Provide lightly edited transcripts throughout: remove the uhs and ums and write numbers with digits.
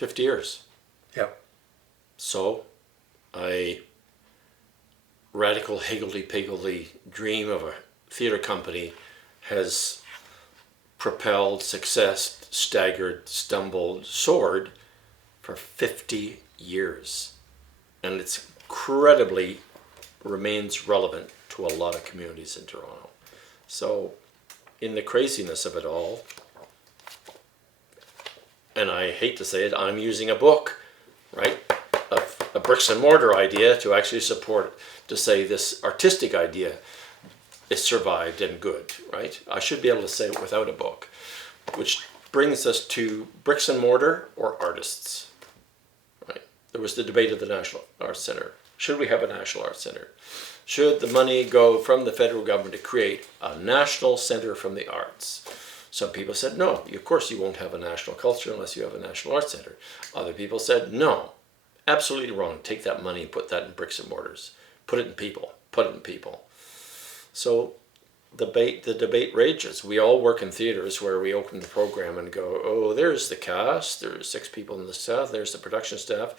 50 years. Yep. So, a radical higgledy-piggledy dream of a theatre company has propelled, success, staggered, stumbled, soared for 50 years. And it's incredibly remains relevant to a lot of communities in Toronto. So, in the craziness of it all, and I hate to say it, I'm using a book, right, of a bricks and mortar idea to actually support, to say this artistic idea is survived and good, right? I should be able to say it without a book, which brings us to bricks and mortar or artists, right? There was the debate of the National Arts Centre. Should we have a National Arts Centre? Should the money go from the federal government to create a national centre from the arts? Some people said, no, of course you won't have a national culture unless you have a National Arts Centre. Other people said, no, absolutely wrong. Take that money and put that in bricks and mortars. Put it in people. Put it in people. So the debate rages. We all work in theaters where we open the program and go, oh, there's the cast. There's 6 people in the staff. There's the production staff.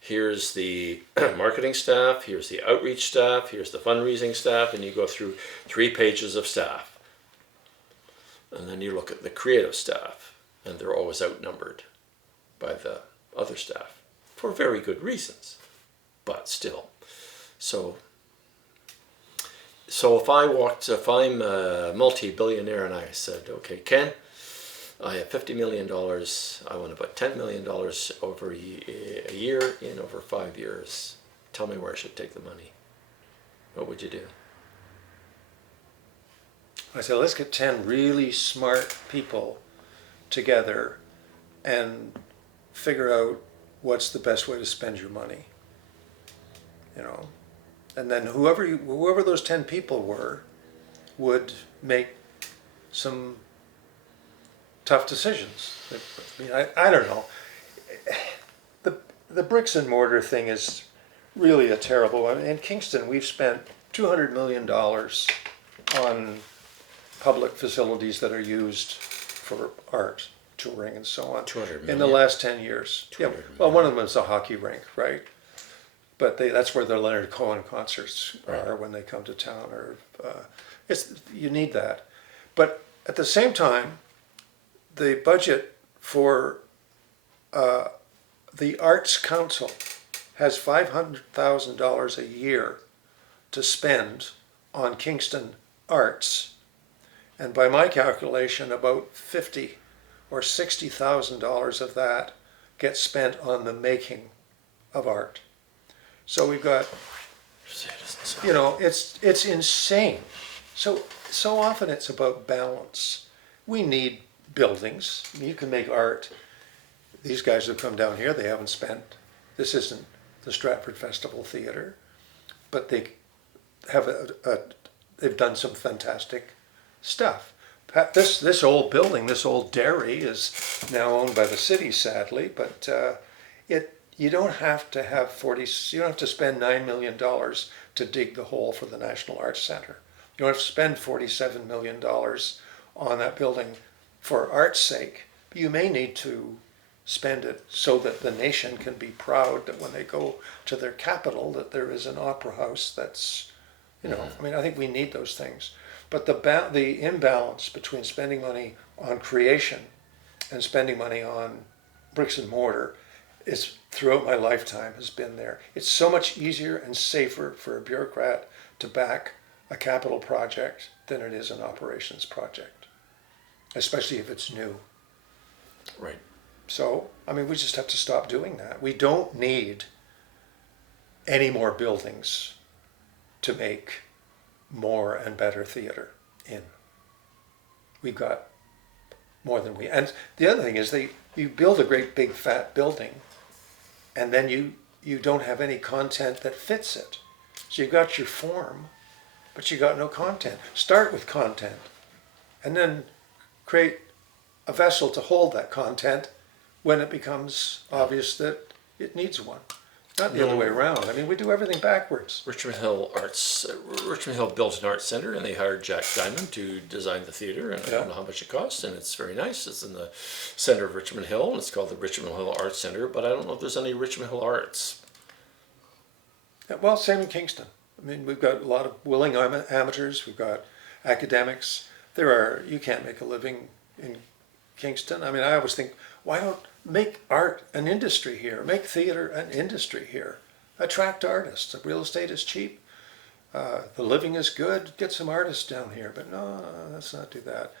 Here's the marketing staff. Here's the outreach staff. Here's the fundraising staff. And you go through 3 pages of staff. And then you look at the creative staff. And they're always outnumbered by the other staff for very good reasons. But still. So if I'm a multi-billionaire and I said, okay, Ken, I have $50 million, I want to put $10 million over a year in over 5 years. Tell me where I should take the money. What would you do? I said, let's get 10 really smart people together and figure out what's the best way to spend your money. You know, and then whoever those 10 people were would make some tough decisions. I mean, I don't know. The bricks and mortar thing is really a terrible one. In Kingston, we've spent $200 million on public facilities that are used for art, touring, and so on. 200 million. In the last 10 years. Yeah. Well, one of them is a hockey rink, right? But that's where the Leonard Cohen concerts are when they come to town. Or you need that. But at the same time, the budget for the Arts Council has $500,000 a year to spend on Kingston arts, and by my calculation, about $50,000 or $60,000 of that gets spent on the making of art. So we've got, you know, it's insane. So often it's about balance. We need buildings. You can make art. These guys have come down here, they haven't spent, this isn't the Stratford Festival Theatre, but they have they've done some fantastic stuff. This old building, this old dairy is now owned by the city, sadly, but you don't have to have you don't have to spend $9 million to dig the hole for the National Arts Centre. You don't have to spend $47 million on that building for art's sake. You may need to spend it so that the nation can be proud that when they go to their capital that there is an opera house that's, you know, I mean, I think we need those things. But the imbalance between spending money on creation and spending money on bricks and mortar is, throughout my lifetime, has been there. It's so much easier and safer for a bureaucrat to back a capital project than it is an operations project, especially if it's new. Right. So, I mean, we just have to stop doing that. We don't need any more buildings to make more and better theater in. We've got more than we. And the other thing is you build a great big fat building and then you don't have any content that fits it. So you've got your form, but you got no content. Start with content and then create a vessel to hold that content when it becomes obvious that it needs one. Not the other way around. I mean, we do everything backwards. Richmond Hill built an art center, and they hired Jack Diamond to design the theater, and I don't know how much it cost, and it's very nice. It's in the center of Richmond Hill, and it's called the Richmond Hill Arts Center, but I don't know if there's any Richmond Hill arts. Yeah, well, same in Kingston. I mean, we've got a lot of willing amateurs. We've got academics. You can't make a living in Kingston. I mean, I always think, why don't make art an industry here? Make theater an industry here. Attract artists. The real estate is cheap. The living is good. Get some artists down here. But no, let's not do that.